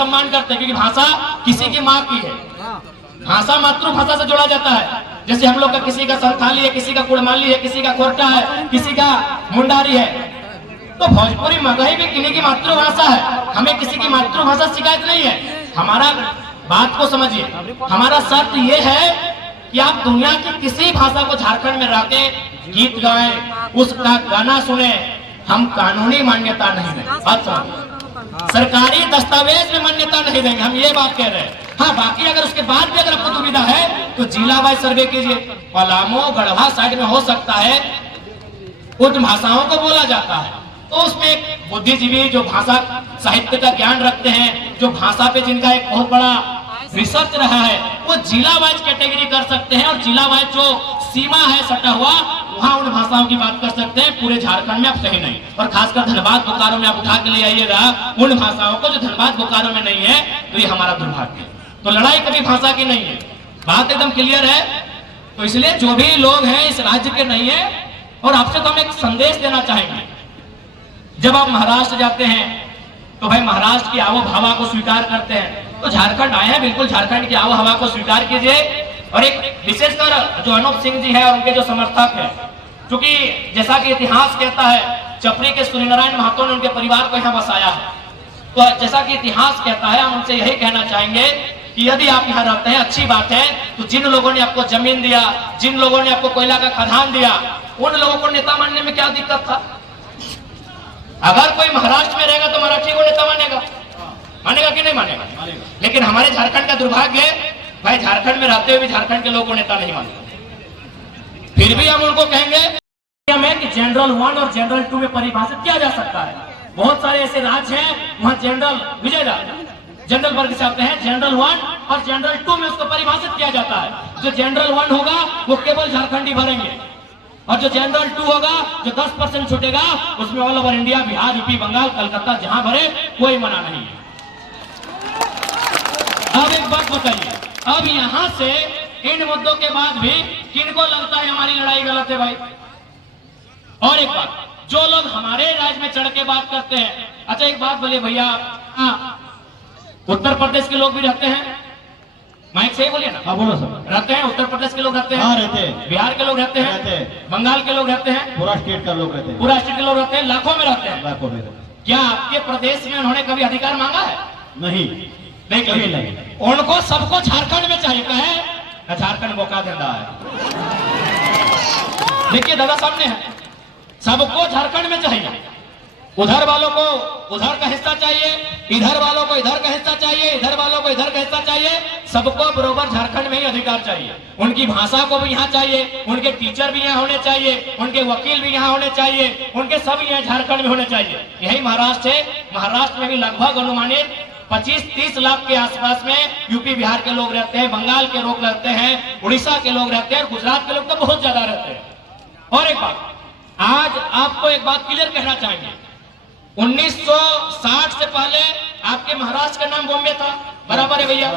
सम्मान करते हैं, क्योंकि भाषा किसी की माँ की है। भाषा मातृभाषा से जोड़ा जाता है। जैसे हम लोग का किसी का संथाली है, किसी का कुड़माली है, किसी का कोरटा है, किसी का मुंडारी है। तो भोजपुरी मगही भी किन्हीं की मातृभाषा है। हमें किसी की मातृभाषा शिकायत नहीं है। हमारा बात को समझिए, हमारा शर्त यह है कि आप दुनिया की किसी भाषा को झारखंड में रखे गीत गाएं, उसका गाना सुने, हम कानूनी मान्यता नहीं देंगे। बात समझिए, सरकारी दस्तावेज में मान्यता नहीं देंगे, हम ये बात कह रहे हैं। हाँ, बाकी अगर उसके बाद भी अगर आपको दुविधा है तो जिला वाइज सर्वे कीजिए। पलामू गढ़वा साइड में हो सकता है उन भाषाओं को बोला जाता है, तो उसमें एक बुद्धिजीवी जो भाषा साहित्य का ज्ञान रखते हैं, जो भाषा पे जिनका एक बहुत बड़ा रिसर्च रहा है, वो जिला वाइज कैटेगरी कर सकते हैं। और जिला वाइज जो सीमा है सटा हुआ, वहां उन भाषाओं की बात कर सकते हैं। पूरे झारखंड में आप कहीं नहीं, और खासकर धनबाद बोकारो में आप उठा के ले आइएगा उन भाषाओं को जो धनबाद बोकारो में नहीं है, तो ये हमारा दुर्भाग्य है। तो लड़ाई कभी भाषा की नहीं है, बात एकदम क्लियर है। तो इसलिए जो भी लोग हैं इस राज्य के नहीं है, और आपसे तो हम एक संदेश देना चाहेंगे। जब आप महाराष्ट्र जाते हैं तो भाई महाराष्ट्र की आवो हवा को स्वीकार करते हैं, तो झारखंड आए हैं, बिल्कुल झारखंड की आवो हवा को स्वीकार कीजिए। और एक विशेषकर जो अनूप सिंह जी है और उनके जो समर्थक है, क्योंकि जैसा कि इतिहास कहता है चपरी के सूर्यनारायण महतो ने उनके परिवार को यहाँ बसाया है, तो जैसा कि इतिहास कहता है, हम उनसे यही कहना चाहेंगे कि यदि आप यहाँ रहते हैं अच्छी बात है, तो जिन लोगों ने आपको जमीन दिया, जिन लोगों ने आपको कोयला का खदान दिया, उन लोगों को नेता मानने में क्या दिक्कत था? अगर कोई महाराष्ट्र में रहेगा तो मराठी को नेता मानेगा, मानेगा कि नहीं मानेगा? लेकिन हमारे झारखंड का दुर्भाग्य है, भाई झारखंड में रहते हुए भी झारखंड के लोगों को नेता नहीं मानते। फिर भी हम उनको कहेंगे कि जनरल 1 और जनरल 2 में परिभाषित किया जा सकता है। बहुत सारे ऐसे राज्य हैं वहां जनरल विजय जनरल वर्ग से आते हैं, जनरल 1 और जनरल 2 में उसको परिभाषित किया जाता है। जो जनरल 1 होगा वो केवल झारखंडी भरेंगे, और जो जनरल 2 होगा, जो 10% छूटेगा, उसमें all over India, Bihar, UP, Bengal, Calcutta जहां भरे, कोई मना नहीं है। अब एक बात बताइए, अब यहां से इन मुद्दों के बाद भी किनको लगता है हमारी लड़ाई गलत है भाई? और एक बात, जो लोग हमारे राज्य में चढ़ के बात करते हैं, अच्छा एक बात बोलिए भैया, उत्तर प्रदेश के लोग भी रहते हैं, माइक से ही बोलिए ना। हाँ बोलो सर। रहते हैं, उत्तर प्रदेश के लोग रहते हैं, हाँ रहते हैं, बिहार के लोग रहते हैं, बंगाल के लोग रहते हैं, पूरा स्टेट का लोग रहते हैं, पूरा स्टेट के लोग रहते हैं, लाखों में रहते हैं। लाखों में। क्या आपके प्रदेश में उन्होंने कभी अधिकार मांगा है? नहीं, नहीं कभी नहीं। उनको सबको झारखंड में चाहिए, कहे झारखंड मौका देता है। देखिए दादा सामने है, सबको झारखंड में चाहिए। उधर वालों को उधर का हिस्सा चाहिए, इधर वालों को इधर का हिस्सा चाहिए, इधर वालों को इधर का हिस्सा चाहिए। सबको बराबर झारखंड में ही अधिकार चाहिए। उनकी भाषा को भी यहाँ चाहिए, उनके टीचर भी यहाँ होने चाहिए, उनके वकील भी यहाँ होने चाहिए, उनके सब यहाँ झारखंड में होने चाहिए। यही महाराष्ट्र है। महाराष्ट्र में भी लगभग अनुमानित 25-30 लाख के आसपास में यूपी बिहार के लोग रहते हैं, बंगाल के लोग रहते हैं, उड़ीसा के लोग रहते हैं, गुजरात के लोग तो बहुत ज्यादा रहते हैं। और एक बात, आज आपको एक बात क्लियर कहना चाहेंगे, 1960 से पहले आपके महाराष्ट्र का नाम बॉम्बे था, बराबर है भैया?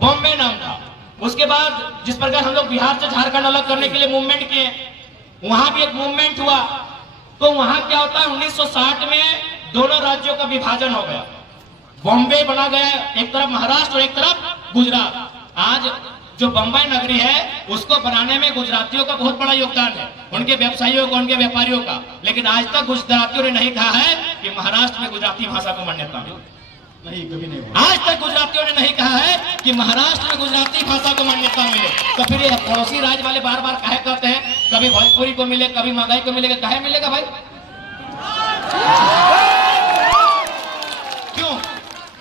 बॉम्बे नाम था। उसके बाद जिस प्रकार हम लोग बिहार से झारखंड अलग करने के लिए मूवमेंट किए, वहां भी एक मूवमेंट हुआ। तो वहां क्या होता है, 1960 में दोनों राज्यों का विभाजन हो गया, बॉम्बे बना गया, एक तरफ महाराष्ट्र और एक तरफ गुजरात। आज जो बम्बई नगरी है उसको बनाने में गुजरातियों का बहुत बड़ा योगदान है, उनके व्यवसायियों का, उनके व्यापारियों का। लेकिन आज तक गुजरातियों ने नहीं कहा है कि महाराष्ट्र में गुजराती भाषा को मान्यता मिले। नहीं, कभी नहीं। आज तक गुजरातियों ने नहीं कहा है कि महाराष्ट्र में गुजराती भाषा को मान्यता मिले। तो फिर ये पड़ोसी राज्य वाले बार बार कहे करते हैं कभी भोजपुरी को मिले, कभी मगही को मिलेगा, कहे मिलेगा भाई? क्यों?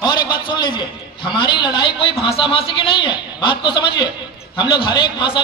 और एक बात सुन लीजिए, हमारी लड़ाई कोई भाषा भाषी की नहीं है, बात को समझिए। हम लोग हर एक भाषा